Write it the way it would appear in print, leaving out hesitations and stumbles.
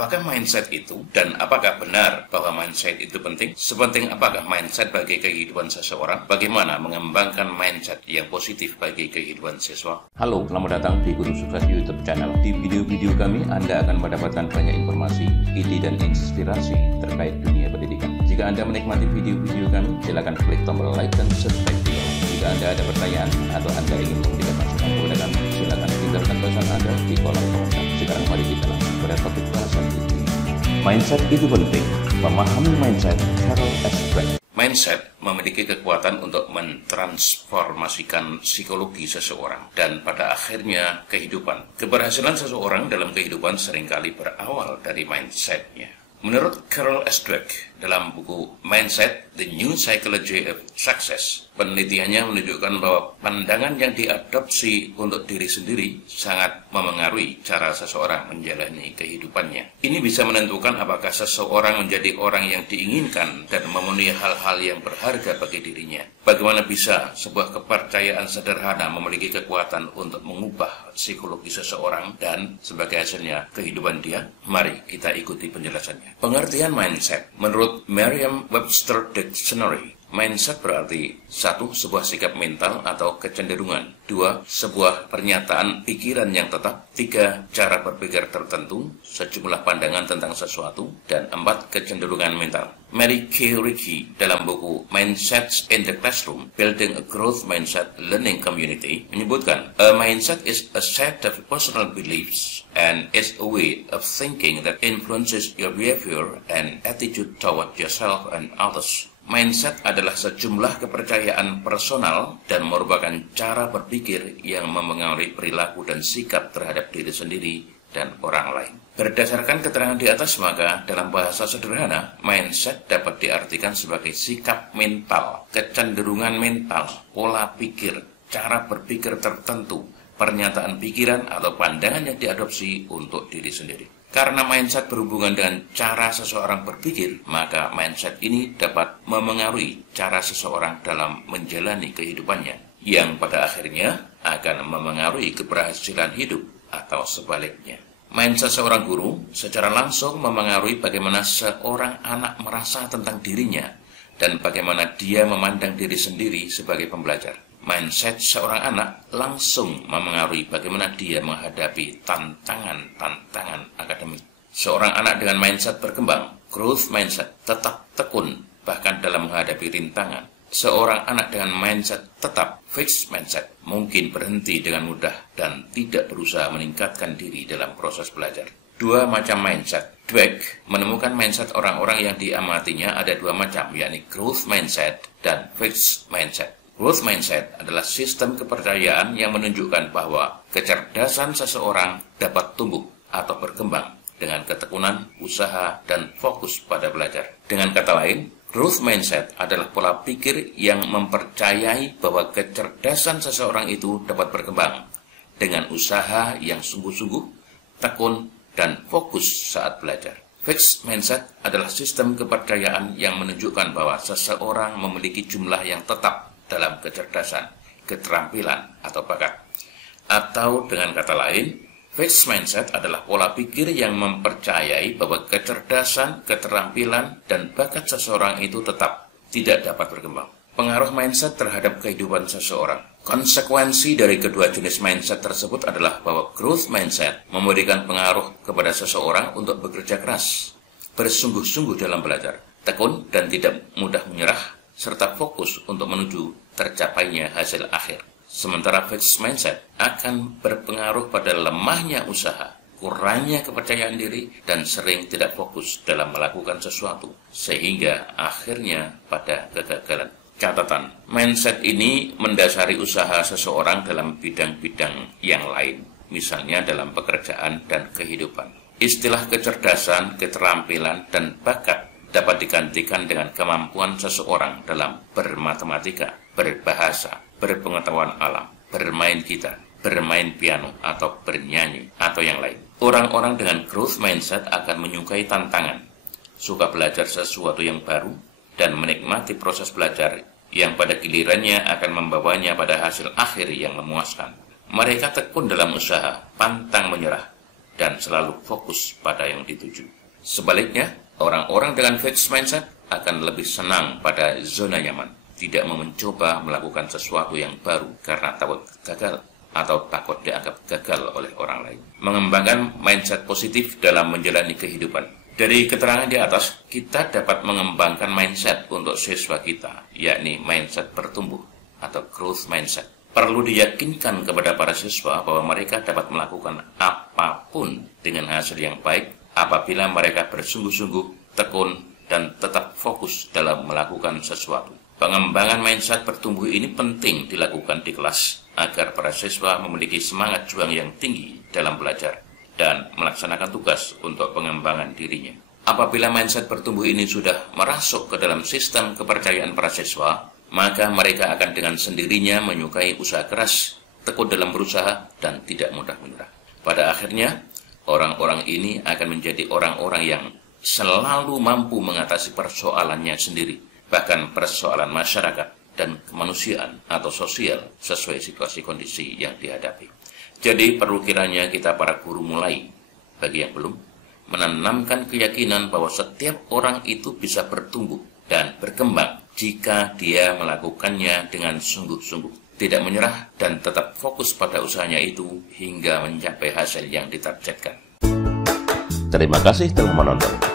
Apakah mindset itu dan apakah benar bahwa mindset itu penting? Sepenting apakah mindset bagi kehidupan seseorang? Bagaimana mengembangkan mindset yang positif bagi kehidupan siswa? Halo, selamat datang di Guru Sukses YouTube Channel. Di video-video kami, Anda akan mendapatkan banyak informasi, ide, dan inspirasi terkait dunia pendidikan. Jika Anda menikmati video-video kami, silakan klik tombol like dan subscribe video. Jika Anda ada pertanyaan atau Anda ingin memberikan masukan kepada kami, silakan tinggalkan pesan Anda di kolom komentar. Sekarang mari kita langsung pada topik bahasan ini. Mindset itu penting. Memahami mindset, Carol S. Dweck. Mindset memiliki kekuatan untuk mentransformasikan psikologi seseorang dan pada akhirnya kehidupan. Keberhasilan seseorang dalam kehidupan seringkali berawal dari mindsetnya. Menurut Carol S. Dweck, dalam buku Mindset, The New Psychology of Success, penelitiannya menunjukkan bahwa pandangan yang diadopsi untuk diri sendiri sangat memengaruhi cara seseorang menjalani kehidupannya. Ini bisa menentukan apakah seseorang menjadi orang yang diinginkan dan memenuhi hal-hal yang berharga bagi dirinya. Bagaimana bisa sebuah kepercayaan sederhana memiliki kekuatan untuk mengubah psikologi seseorang dan sebagai hasilnya kehidupan dia? Mari kita ikuti penjelasannya. Pengertian mindset menurut Merriam-Webster Dictionary, mindset berarti 1. Sebuah sikap mental atau kecenderungan. 2. Sebuah pernyataan pikiran yang tetap. 3. Cara berpikir tertentu, sejumlah pandangan tentang sesuatu. Dan 4. Kecenderungan mental. Mary K. Ritchie dalam buku Mindsets in the Classroom, Building a Growth Mindset Learning Community menyebutkan, a mindset is a set of personal beliefs and is a way of thinking that influences your behavior and attitude toward yourself and others. Mindset adalah sejumlah kepercayaan personal dan merupakan cara berpikir yang memengaruhi perilaku dan sikap terhadap diri sendiri dan orang lain. Berdasarkan keterangan di atas, maka dalam bahasa sederhana, mindset dapat diartikan sebagai sikap mental, kecenderungan mental, pola pikir, cara berpikir tertentu, pernyataan pikiran atau pandangan yang diadopsi untuk diri sendiri. Karena mindset berhubungan dengan cara seseorang berpikir, maka mindset ini dapat memengaruhi cara seseorang dalam menjalani kehidupannya, yang pada akhirnya akan memengaruhi keberhasilan hidup atau sebaliknya. Mindset seorang guru secara langsung memengaruhi bagaimana seorang anak merasa tentang dirinya dan bagaimana dia memandang diri sendiri sebagai pembelajar. Mindset seorang anak langsung memengaruhi bagaimana dia menghadapi tantangan-tantangan akademik. Seorang anak dengan mindset berkembang, growth mindset, tetap tekun bahkan dalam menghadapi rintangan. Seorang anak dengan mindset tetap, fixed mindset, mungkin berhenti dengan mudah dan tidak berusaha meningkatkan diri dalam proses belajar. Dua macam mindset. Dweck menemukan mindset orang-orang yang diamatinya ada dua macam, yakni growth mindset dan fixed mindset. Growth mindset adalah sistem kepercayaan yang menunjukkan bahwa kecerdasan seseorang dapat tumbuh atau berkembang dengan ketekunan, usaha, dan fokus pada belajar. Dengan kata lain, growth mindset adalah pola pikir yang mempercayai bahwa kecerdasan seseorang itu dapat berkembang dengan usaha yang sungguh-sungguh, tekun, dan fokus saat belajar. Fixed mindset adalah sistem kepercayaan yang menunjukkan bahwa seseorang memiliki jumlah yang tetap dalam kecerdasan, keterampilan, atau bakat. Atau dengan kata lain, fixed mindset adalah pola pikir yang mempercayai bahwa kecerdasan, keterampilan, dan bakat seseorang itu tetap tidak dapat berkembang. Pengaruh mindset terhadap kehidupan seseorang. Konsekuensi dari kedua jenis mindset tersebut adalah bahwa growth mindset memberikan pengaruh kepada seseorang untuk bekerja keras, bersungguh-sungguh dalam belajar, tekun dan tidak mudah menyerah, serta fokus untuk menuju tercapainya hasil akhir. Sementara fixed mindset akan berpengaruh pada lemahnya usaha, kurangnya kepercayaan diri, dan sering tidak fokus dalam melakukan sesuatu, sehingga akhirnya pada kegagalan. Catatan, mindset ini mendasari usaha seseorang dalam bidang-bidang yang lain, misalnya dalam pekerjaan dan kehidupan. Istilah kecerdasan, keterampilan, dan bakat dapat digantikan dengan kemampuan seseorang dalam bermatematika, berbahasa, berpengetahuan alam, bermain gitar, bermain piano, atau bernyanyi, atau yang lain. Orang-orang dengan growth mindset akan menyukai tantangan, suka belajar sesuatu yang baru, dan menikmati proses belajar yang pada gilirannya akan membawanya pada hasil akhir yang memuaskan. Mereka tekun dalam usaha, pantang menyerah, dan selalu fokus pada yang dituju. Sebaliknya, orang-orang dengan fixed mindset akan lebih senang pada zona nyaman, tidak mau mencoba melakukan sesuatu yang baru karena takut gagal atau takut dianggap gagal oleh orang lain. Mengembangkan mindset positif dalam menjalani kehidupan. Dari keterangan di atas, kita dapat mengembangkan mindset untuk siswa kita, yakni mindset bertumbuh atau growth mindset. Perlu diyakinkan kepada para siswa bahwa mereka dapat melakukan apapun dengan hasil yang baik apabila mereka bersungguh-sungguh, tekun, dan tetap fokus dalam melakukan sesuatu. Pengembangan mindset bertumbuh ini penting dilakukan di kelas agar para siswa memiliki semangat juang yang tinggi dalam belajar dan melaksanakan tugas untuk pengembangan dirinya. Apabila mindset bertumbuh ini sudah merasuk ke dalam sistem kepercayaan para siswa, maka mereka akan dengan sendirinya menyukai usaha keras, tekun dalam berusaha, dan tidak mudah menyerah. Pada akhirnya, orang-orang ini akan menjadi orang-orang yang selalu mampu mengatasi persoalannya sendiri, bahkan persoalan masyarakat dan kemanusiaan atau sosial sesuai situasi kondisi yang dihadapi. Jadi perlu kiranya kita para guru mulai, bagi yang belum, menanamkan keyakinan bahwa setiap orang itu bisa bertumbuh dan berkembang jika dia melakukannya dengan sungguh-sungguh, tidak menyerah dan tetap fokus pada usahanya itu hingga mencapai hasil yang ditargetkan. Terima kasih telah menonton.